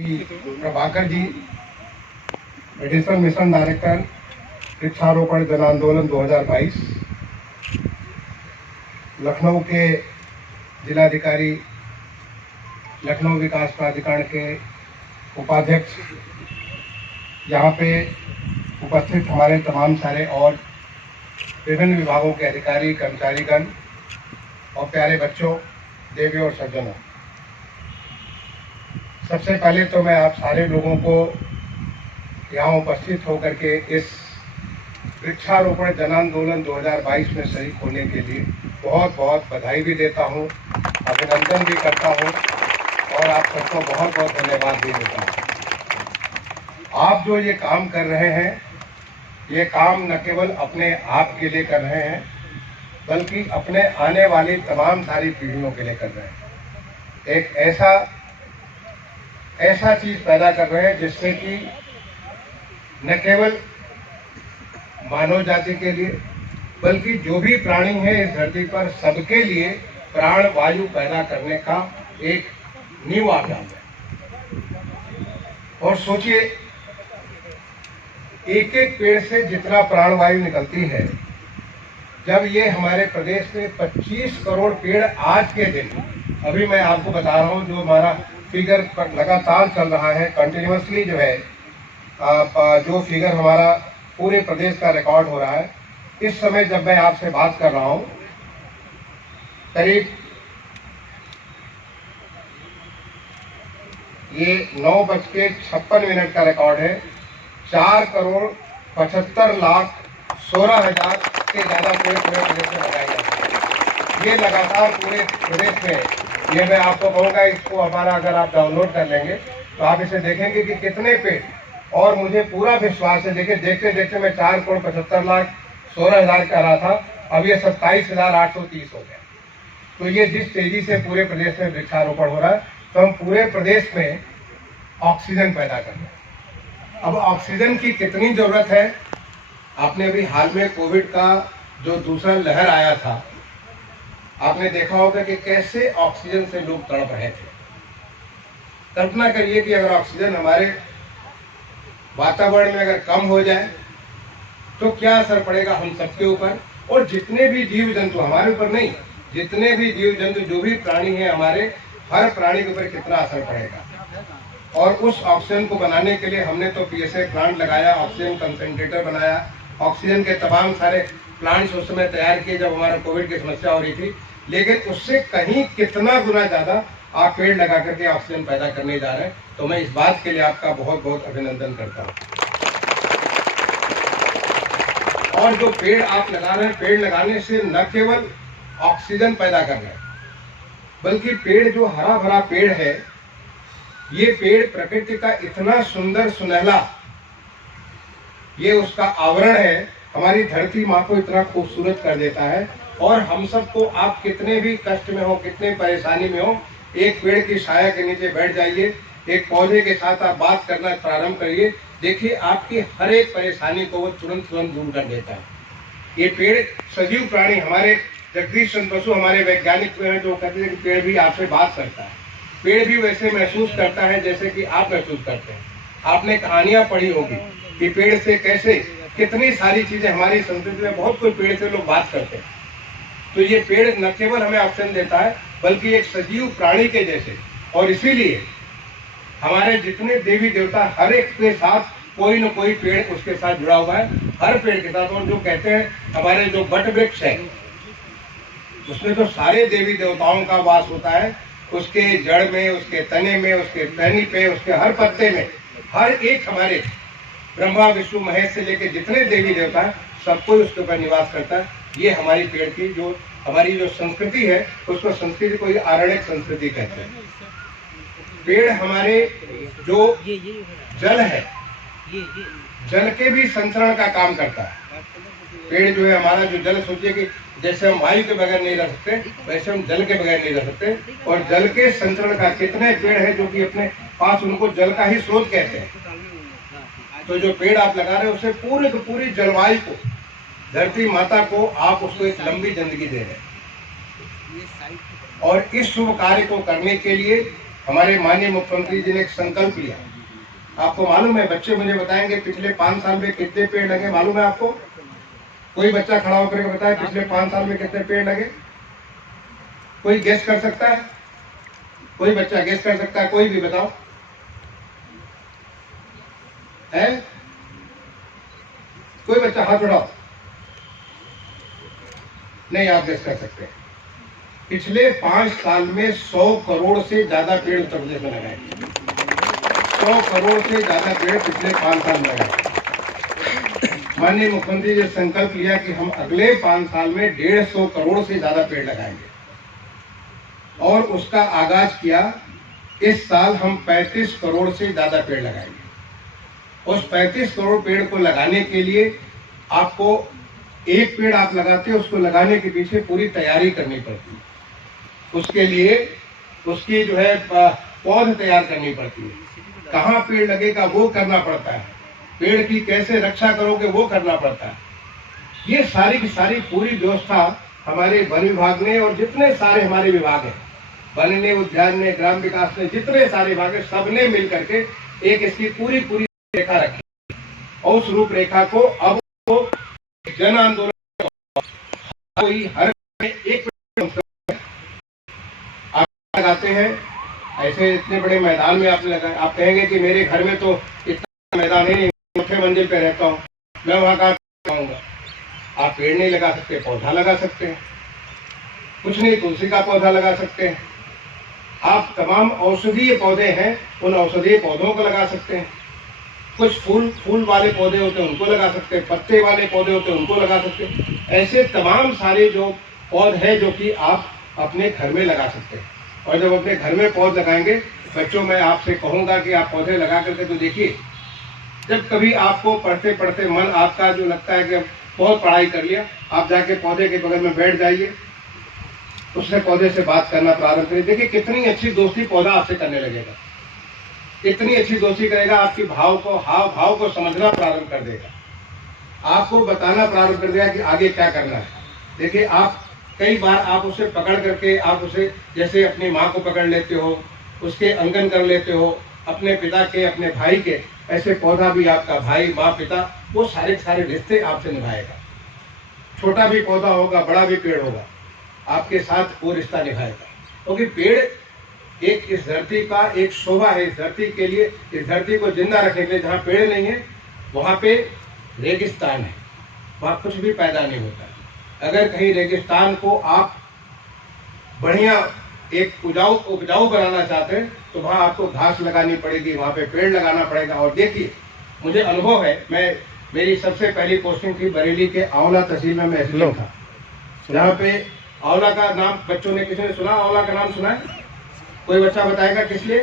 Prabhakar ji, additional mission director, वृक्षारोपण जन आंदोलन 2022, लखनऊ के जिलाधिकारी, लखनऊ विकास प्राधिकरण के उपाध्यक्ष, यहाँ पे उपस्थित हमारे तमाम सारे और विभिन्न विभागों के अधिकारी, कर्मचारीगण और प्यारे बच्चों, देवियों और सज्जनों, सबसे पहले तो मैं आप सारे लोगों को यहाँ उपस्थित होकर के इस वृक्षारोपण जन आंदोलन 2022 में शरीक होने के लिए बहुत बहुत बधाई भी देता हूँ, अभिनंदन भी करता हूँ और आप सबको बहुत बहुत धन्यवाद भी देता हूँ। आप जो ये काम कर रहे हैं, ये काम न केवल अपने आप के लिए कर रहे हैं, बल्कि अपने आने वाली तमाम सारी पीढ़ियों के लिए कर रहे हैं। एक ऐसा चीज पैदा कर रहे हैं जिससे कि न केवल मानव जाति के लिए, बल्कि जो भी प्राणी है इस धरती पर, सबके लिए प्राण वायु पैदा करने का एक नींव आधार है। और सोचिए, एक एक पेड़ से जितना प्राण वायु निकलती है, जब ये हमारे प्रदेश में 25 करोड़ पेड़ आज के दिन, अभी मैं आपको बता रहा हूँ, जो हमारा फिगर लगातार चल रहा है, कंटिन्यूअसली जो है, जो फिगर हमारा पूरे प्रदेश का रिकॉर्ड हो रहा है, इस समय जब मैं आपसे बात कर रहा हूँ, करीब ये 9:56 का रिकॉर्ड है। 4,75,16,00,000 से ज़्यादा पेड़ पूरे प्रदेश में लगाए जाते हैं। ये लगातार पूरे प्रदेश में, ये मैं आपको कहूँगा, इसको हमारा अगर आप डाउनलोड कर लेंगे तो आप इसे देखेंगे कि कितने पेड़, और मुझे पूरा विश्वास है, देखिए देखते देखते मैं 4,75,16,00,000 कह रहा था, अब ये 27,830 हो गया। तो ये जिस तेजी से पूरे प्रदेश में वृक्षारोपण हो रहा है, तो हम पूरे प्रदेश में ऑक्सीजन पैदा कर रहे हैं। अब ऑक्सीजन की कितनी जरूरत है, आपने अभी हाल में कोविड का जो दूसरा लहर आया था, आपने देखा होगा कि कैसे ऑक्सीजन से लोग तड़प रहे थे। कल्पना करिए कि अगर ऑक्सीजन हमारे वातावरण में अगर कम हो जाए तो क्या असर पड़ेगा हम सबके ऊपर, और जितने भी जीव जंतु, हमारे ऊपर नहीं, जितने भी जीव जंतु, जो भी प्राणी हैं हमारे, हर प्राणी के ऊपर कितना असर पड़ेगा। और उस ऑक्सीजन को बनाने के लिए हमने तो पीएसए प्लांट लगाया, ऑक्सीजन कंसंट्रेटर बनाया, ऑक्सीजन के तमाम सारे प्लांट्स उस समय तैयार किए जब हमारा कोविड की समस्या हो रही थी। लेकिन उससे कहीं कितना गुना ज्यादा आप पेड़ लगा करके ऑक्सीजन पैदा करने जा रहे हैं। तो मैं इस बात के लिए आपका बहुत बहुत अभिनंदन करता हूँ। और जो पेड़ आप लगा रहे हैं, पेड़ लगाने से न केवल ऑक्सीजन पैदा कर रहे हैं, बल्कि पेड़ जो हरा भरा पेड़ है, ये पेड़ प्रकृति का इतना सुंदर सुनहला, ये उसका आवरण है, हमारी धरती माँ को इतना खूबसूरत कर देता है। और हम सबको, आप कितने भी कष्ट में हो, कितने परेशानी में हो, एक पेड़ की छाया के नीचे बैठ जाइए, एक पौधे के साथ आप बात करना प्रारंभ करिए, देखिए आपकी हर एक परेशानी को वो तुरंत दूर कर देता है। ये पेड़ सजीव प्राणी, हमारे जगदीश चंद्र बसु हमारे वैज्ञानिक हैं, जो कहते हैं कि पेड़ भी आपसे बात करता है। पेड़ भी वैसे महसूस करता है जैसे कि आप महसूस करते हैं। आपने कहानियां पढ़ी होगी कि पेड़ से कैसे कितनी सारी चीजें, हमारी संस्कृति में बहुत कोई पेड़ से लोग बात करते हैं। तो ये पेड़ न केवल हमें ऑक्सीजन देता है, बल्कि एक सजीव प्राणी के जैसे, और इसीलिए हमारे जितने देवी देवता, हर एक के साथ कोई न कोई पेड़ उसके साथ जुड़ा हुआ है, हर पेड़ के साथ। और जो कहते हैं हमारे जो वट वृक्ष है, उसमें तो सारे देवी देवताओं का वास होता है, उसके जड़ में, उसके तने में, उसके टहनी पे, उसके हर पत्ते में, हर एक हमारे ब्रह्मा विष्णु महेश से लेकर जितने देवी देवता हैं, सब कोई उसके ऊपर निवास करता है। ये हमारी पेड़ की जो हमारी जो संस्कृति है, उसको संस्कृति को आरण्यक संस्कृति कहते हैं। पेड़ हमारे जो जल है, जल के भी संचरण का काम करता है। पेड़ जो है हमारा जो जल, सोचिए कि जैसे हम वायु के बगैर नहीं रह सकते, वैसे हम जल के बगैर नहीं रह सकते। और जल के संचरण का कितने पेड़ है जो कि अपने पास, उनको जल का ही स्रोत कहते हैं। तो जो पेड़ आप लगा रहे हैं, उससे पूरे की पूरी जलवायु को, धरती माता को, आप उसको एक लंबी जिंदगी दे रहे हैं। और इस शुभ कार्य को करने के लिए हमारे माननीय मुख्यमंत्री जी ने एक संकल्प लिया। आपको मालूम है, बच्चे मुझे बताएंगे पिछले 5 साल में कितने पेड़ लगे, मालूम है आपको? कोई बच्चा खड़ा होकर बताए पिछले 5 साल में कितने पेड़ लगे? कोई गेस कर सकता है? कोई बच्चा गेस कर सकता है? कोई भी बताओ है? कोई बच्चा हाथ उठाओ। नहीं, आप गेस कर सकते हैं। पिछले 5 साल में 100 करोड़ से ज्यादा पेड़ उत्तर प्रदेश में लगाए। 100 करोड़ से ज्यादा पेड़ पिछले 5 साल में लगाए। माननीय मुख्यमंत्री ने संकल्प लिया कि हम अगले 5 साल में 150 करोड़ से ज्यादा पेड़ लगाएंगे और उसका आगाज किया। इस साल हम 35 करोड़ से ज्यादा पेड़ लगाएंगे। उस 35 करोड़ पेड़ को लगाने के लिए आपको एक पेड़ आप लगाते हो, उसको लगाने के पीछे पूरी तैयारी करनी पड़ती है। उसके लिए उसकी जो है पौध तैयार करनी पड़ती है। कहाँ पेड़ लगेगा वो करना पड़ता है। पेड़ की कैसे रक्षा करोगे वो करना पड़ता है। ये सारी की सारी पूरी व्यवस्था हमारे वन विभाग ने और जितने सारे हमारे विभाग हैं, वन ने, उद्यान ने, ग्राम विकास ने, जितने सारे विभाग है, सबने मिल करके एक इसकी पूरी रेखा रखी और उस रूपरेखा को अब जन आंदोलन कोई हर एक आप लगाते हैं। ऐसे इतने बड़े मैदान में आपने लगाया। आप कहेंगे कि मेरे घर में तो इतना मैदान ही नहीं, चौथे मंजिल पे रहता हूँ, मैं वहां कहाँ लगाऊंगा? आप पेड़ नहीं लगा सकते, पौधा लगा सकते हैं। कुछ नहीं, तुलसी का पौधा लगा सकते हैं। आप तमाम औषधीय पौधे हैं, उन औषधीय पौधों को लगा सकते हैं। कुछ फूल वाले पौधे होते हैं उनको लगा सकते हैं, पत्ते वाले पौधे होते हैं उनको लगा सकते हैं। ऐसे तमाम सारे जो पौधे हैं जो कि आप अपने घर में लगा सकते हैं। और जब अपने घर में पौधे लगाएंगे, बच्चों मैं आपसे कहूंगा कि आप पौधे लगा करके तो देखिए। जब कभी आपको पढ़ते पढ़ते मन आपका जो लगता है कि अब बहुत पढ़ाई कर लिया, आप जाके पौधे के बगल में बैठ जाइए, उससे पौधे से बात करना प्रारंभ करिए। देखिए कितनी अच्छी दोस्ती पौधा आपसे करने लगेगा, इतनी अच्छी दोस्ती करेगा। आपकी हाव भाव को समझना प्रारंभ कर देगा, आपको बताना प्रारंभ कर देगा कि आगे क्या करना है। देखिए आप कई बार आप उसे पकड़ करके, आप उसे जैसे अपनी माँ को पकड़ लेते हो, उसके अंगन कर लेते हो, अपने पिता के, अपने भाई के, ऐसे पौधा भी आपका भाई, माँ, पिता, वो सारे रिश्ते आपसे निभाएगा। छोटा भी पौधा होगा, बड़ा भी पेड़ होगा, आपके साथ वो रिश्ता निभाएगा। क्योंकि पेड़ एक इस धरती का एक शोभा है। इस धरती के लिए, इस धरती को जिंदा रखने के लिए, जहाँ पेड़ नहीं है वहाँ पे रेगिस्तान है, वहाँ कुछ भी पैदा नहीं होता। अगर कहीं रेगिस्तान को आप बढ़िया एक उपजाऊ बनाना चाहते हैं तो वहाँ आपको घास लगानी पड़ेगी, वहाँ पे पेड़ लगाना पड़ेगा। और देखिए मुझे अनुभव है, मेरी सबसे पहली पोस्टिंग थी बरेली के आंवला तहसील में, मैं एसडीएम था। जहाँ पे आंवला का नाम बच्चों ने, किसी ने सुना? आंवला का नाम सुना है? कोई बच्चा बताएगा किस लिए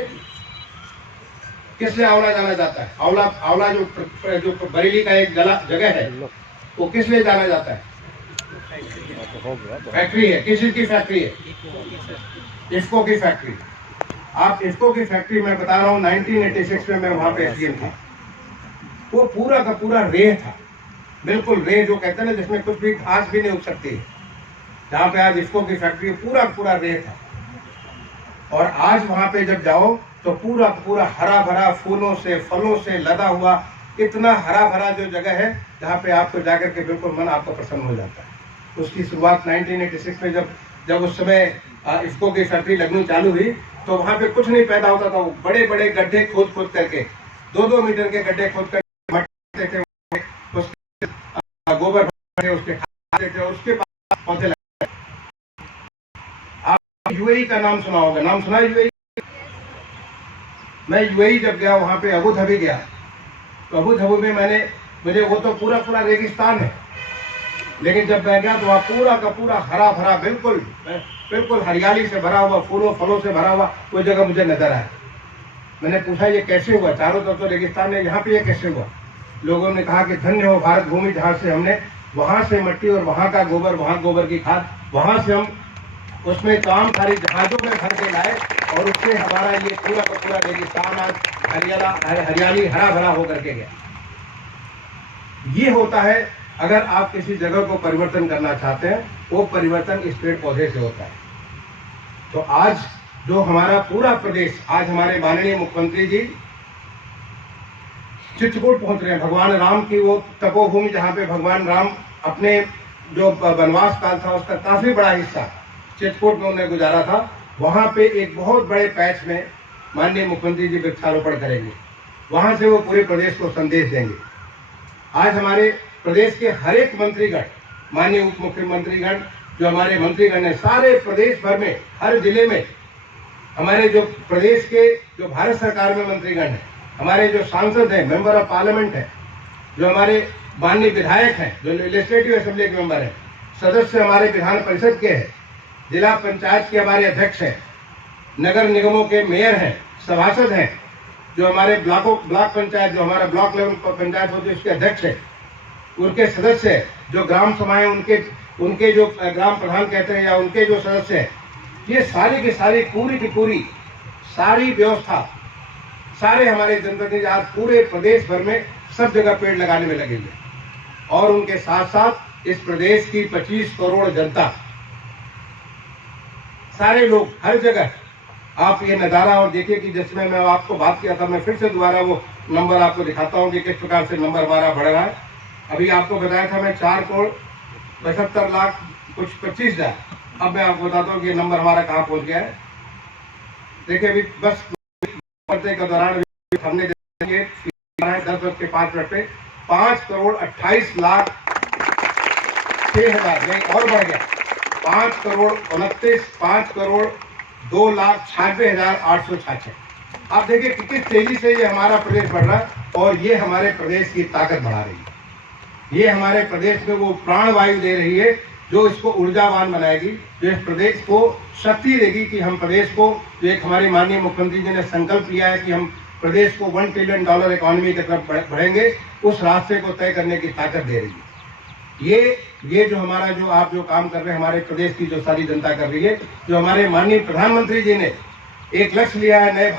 आंवला जाना जाता है? आंवला जो बरेली का एक जगह है, वो किस लिए जाना जाता है? फैक्ट्री है। किस चीज की फैक्ट्री है? इफ्को की फैक्ट्री। आप इफ्को की फैक्ट्री, मैं बता रहा हूँ 1986 में मैं वहां पे एसडीएम था। वो पूरा का पूरा रेह था, बिल्कुल रेह, जो कहते हैं ना जिसमें कुछ भी घास भी नहीं उग सकती है। जहाँ पे आज इफ्को की फैक्ट्री, पूरा रेह था। और आज वहां पे जब जाओ तो पूरा हरा भरा, फूलों से, फलों से लदा हुआ, इतना हरा भरा जो जगह है, जहाँ पे आपको जाकर के बिल्कुल मन आपका प्रसन्न हो जाता है। उसकी शुरुआत 1986 में जब उस समय इफ्को की फैक्ट्री लगनी चालू हुई, तो वहाँ पे कुछ नहीं पैदा होता था। बड़े बड़े गड्ढे खोद करके, 2-2 मीटर के गड्ढे खोद कर गोबर उसके खाते थे, उसके बाद पौधे लगाए। आप यूएई का नाम सुना होगा, नाम सुना यूएई? मैं यूएई जब गया, वहां पे अबू धाबी गया, तो अबू धाबी में मुझे वो तो पूरा रेगिस्तान है, लेकिन जब मैं गया तो वहाँ पूरा का पूरा हरा भरा, बिल्कुल हरियाली से भरा हुआ, फूलों फलों से भरा हुआ वो जगह मुझे नजर आया। मैंने पूछा ये कैसे हुआ? चारों तरफ तो रेगिस्तान है, यहाँ पे ये कैसे हुआ? लोगों ने कहा कि धन्य हो भारत भूमि, जहाँ से हमने वहां से मिट्टी और वहां का गोबर, वहां गोबर की खाद, वहां से हम उसमें तमाम सारी जहाजों में भर के लाए और उससे हमारा ये पूरा का पूरा रेगिस्तान आज हरियाली हरा भरा होकर के गया। ये होता है अगर आप किसी जगह को परिवर्तन करना चाहते हैं, वो परिवर्तन इस पेड़ पौधे से होता है। तो आज जो हमारा पूरा प्रदेश, आज हमारे माननीय मुख्यमंत्री जी चित्रकूट पहुंच रहे हैं। भगवान राम की वो तपोभूमि जहाँ पे भगवान राम अपने जो वनवास काल था उसका काफी बड़ा हिस्सा चित्रकूट में उन्होंने गुजारा था, वहाँ पे एक बहुत बड़े पैच में माननीय मुख्यमंत्री जी वृक्षारोपण करेंगे। वहाँ से वो पूरे प्रदेश को संदेश देंगे। आज हमारे प्रदेश के हर एक मंत्रीगण, माननीय उप मुख्यमंत्रीगण, जो हमारे मंत्रीगण हैं, सारे प्रदेश भर में हर जिले में हमारे जो प्रदेश के जो भारत सरकार में मंत्रीगण हैं, हमारे जो सांसद हैं, मेंबर ऑफ पार्लियामेंट हैं, जो हमारे माननीय विधायक हैं, जो लेजिस्लेटिव असेंबली के मेंबर हैं, सदस्य हमारे विधान परिषद के हैं, जिला पंचायत के हमारे अध्यक्ष हैं, नगर निगमों के मेयर हैं, सभासद हैं, जो हमारे ब्लॉक पंचायत, जो हमारा ब्लॉक लेवल पंचायत होती है उसके अध्यक्ष हैं, उनके सदस्य हैं, जो ग्राम सभाएं उनके जो ग्राम प्रधान कहते हैं या उनके जो सदस्य हैं, ये सारी की सारी पूरी की पूरी सारी व्यवस्था, सारे हमारे जनप्रतिनिधि आज पूरे प्रदेश भर में सब जगह पेड़ लगाने में लगे हुए और उनके साथ साथ इस प्रदेश की 25 करोड़ जनता, सारे लोग हर जगह। आप ये नज़ारा और देखिए कि जिसमें मैं आपको बात किया था, मैं फिर से दोबारा वो नंबर आपको दिखाता हूँ कि किस प्रकार से नंबर हमारा बढ़ रहा है। अभी आपको बताया था मैं 4 करोड़ 75 लाख कुछ 25 हज़ार, अब मैं आपको बताता हूँ कि नंबर हमारा कहाँ पहुँच गया है। देखिए अभी बस के दौरान हमने 10:05 पे 5 करोड़ 28 लाख 6,000 नहीं और बढ़ गया, 5 करोड़ 2,96,866। आप देखिए कितनी तेजी से ये हमारा प्रदेश बढ़ रहा है और ये हमारे प्रदेश की ताकत बढ़ा रही है। ये हमारे प्रदेश में वो प्राणवायु दे रही है जो इसको ऊर्जावान बनाएगी, जो इस प्रदेश को शक्ति देगी कि हम प्रदेश को, जो एक हमारे माननीय मुख्यमंत्री जी ने संकल्प लिया है कि हम प्रदेश को $1 ट्रिलियन इकोनॉमी की तरफ बढ़ेंगे, उस रास्ते को तय करने की ताकत दे रही है। ये जो हमारा जो आप जो काम कर रहे हैं, हमारे प्रदेश की जो सारी जनता कर रही है, जो हमारे माननीय प्रधानमंत्री जी ने एक लक्ष्य लिया है नए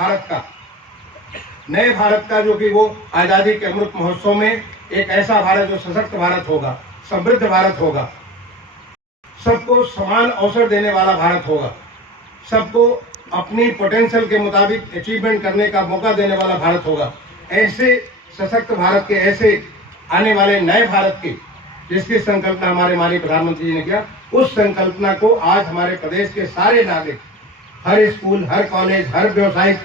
भारत का, जो कि वो आजादी के अमृत महोत्सव में एक ऐसा भारत जो सशक्त भारत होगा, समृद्ध भारत होगा, सबको समान अवसर देने वाला भारत होगा, सबको अपनी पोटेंशियल के मुताबिक अचीवमेंट करने का मौका देने वाला भारत होगा। ऐसे सशक्त भारत के, ऐसे आने वाले नए भारत की जिसकी संकल्पना हमारे माननीय प्रधानमंत्री जी ने किया, उस संकल्पना को आज हमारे प्रदेश के सारे नागरिक, हर स्कूल, हर कॉलेज, हर व्यवसायिक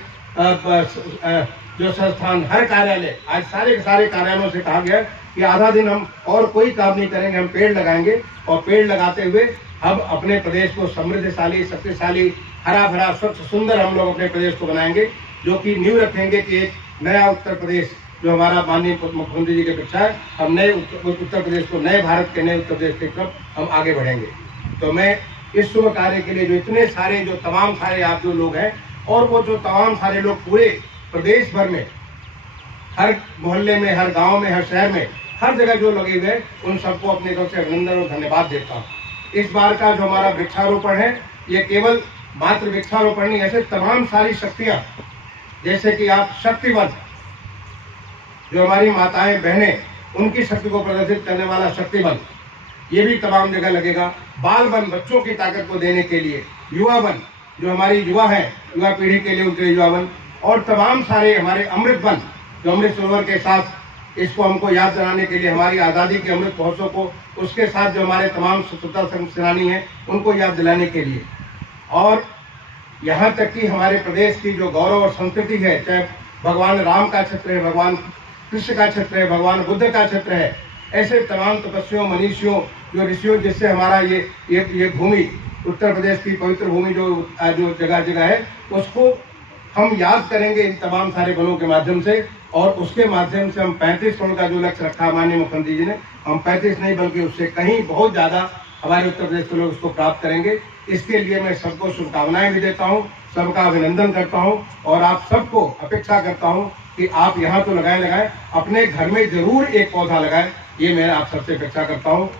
जो संस्थान, हर कार्यालय, आज सारे के सारे कार्यालयों से कहा गया कि आधा दिन हम और कोई काम नहीं करेंगे, हम पेड़ लगाएंगे और पेड़ लगाते हुए हम अपने प्रदेश को समृद्धशाली, शक्तिशाली, हरा भरा, स्वच्छ, सुंदर हम लोग अपने प्रदेश को बनाएंगे, जो कि नींव रखेंगे कि एक नया उत्तर प्रदेश जो हमारा माननीय मुख्यमंत्री जी की इच्छा है, हम नए उत्तर प्रदेश को, नए भारत के नए उत्तर प्रदेश की तरफ हम आगे बढ़ेंगे। तो मैं इस शुभ कार्य के लिए जो इतने सारे, जो तमाम सारे आप जो लोग हैं और वो जो तमाम सारे लोग पूरे प्रदेश भर में, हर मोहल्ले में, हर गांव में, हर शहर में, हर जगह जो लगे हुए हैं, उन सबको अपनी तरफ से अभिनंदन और धन्यवाद देता हूँ। इस बार का जो हमारा वृक्षारोपण है, ये केवल मात्र वृक्षारोपण नहीं, ऐसे तमाम सारी शक्तियाँ, जैसे कि आप शक्तिवन, जो हमारी माताएं बहनें, उनकी शक्ति को प्रदर्शित करने वाला शक्तिवन, ये भी तमाम जगह लगेगा। बाल वन, बच्चों की ताकत को देने के लिए, युवा वन, जो हमारी युवा है, युवा पीढ़ी के लिए उनके लिए युवा वन, और तमाम सारे हमारे अमृत वन, जो अमृत सरोवर के साथ इसको हमको याद दिलाने के लिए, हमारी आज़ादी के अमृत महोत्सव को, उसके साथ जो हमारे तमाम स्वतंत्रता सेनानी हैं उनको याद दिलाने के लिए, और यहाँ तक कि हमारे प्रदेश की जो गौरव और संस्कृति है, चाहे भगवान राम का क्षेत्र है, भगवान कृष्ण का क्षेत्र है, भगवान बुद्ध का क्षेत्र है, ऐसे तमाम तपस्वियों, मनीषियों, जो ऋषियों, जिससे हमारा ये भूमि, उत्तर प्रदेश की पवित्र भूमि जो जगह जगह है, उसको हम याद करेंगे इन तमाम सारे वनों के माध्यम से, और उसके माध्यम से हम 35 करोड़ का जो लक्ष्य रखा माननीय मुख्यमंत्री जी ने, हम 35 नहीं बल्कि उससे कहीं बहुत ज़्यादा हमारे उत्तर प्रदेश के लोग उसको प्राप्त करेंगे। इसके लिए मैं सबको शुभकामनाएं भी देता हूं, सबका अभिनंदन करता हूं, और आप सबको अपेक्षा करता हूं कि आप यहाँ तो लगाएं, अपने घर में जरूर एक पौधा लगाएं, ये मैं आप सबसे अपेक्षा करता हूं।